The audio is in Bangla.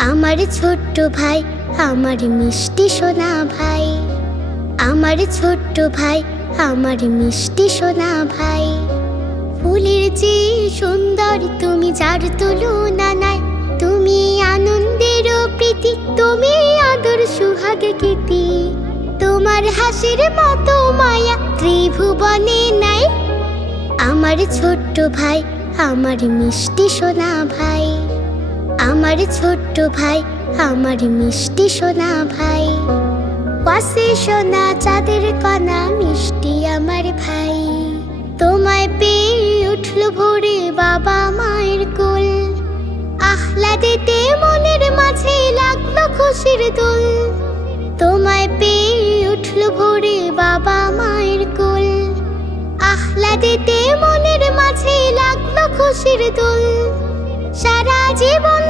আমার ছোট্ট ভাই, আমার মিষ্টি সোনা ভাই। আমার ছোট্ট ভাই, আমার মিষ্টি সোনা ভাই। ফুলের চেয়ে সুন্দর তুমি, যার তুলনা নাই। তুমি আনন্দের প্রীতি, তুমি আদর সুহাগ গীতি। তোমার হাসির মতো মায়া ত্রিভুবনে নাই। আমার ছোট্ট ভাই, আমার মিষ্টি সোনা ভাই। আমার ছোট্ট ভাই, আমার মিষ্টি সোনা ভাই। পাশে সোনা চাঁদের কণা, মিষ্টি আমার ভাই। তোমায় পেয়ে উঠল ভোরে বাবা মায়ের কোল। আহ্লাদেতে মনের মাঝে লাগলো খুশির দোল। তোমায় পেয়ে উঠল ভোরে বাবা মায়ের কোল। আহ্লাদেতে মনের মাঝে লাগলো খুশির দোল। সারা জীবন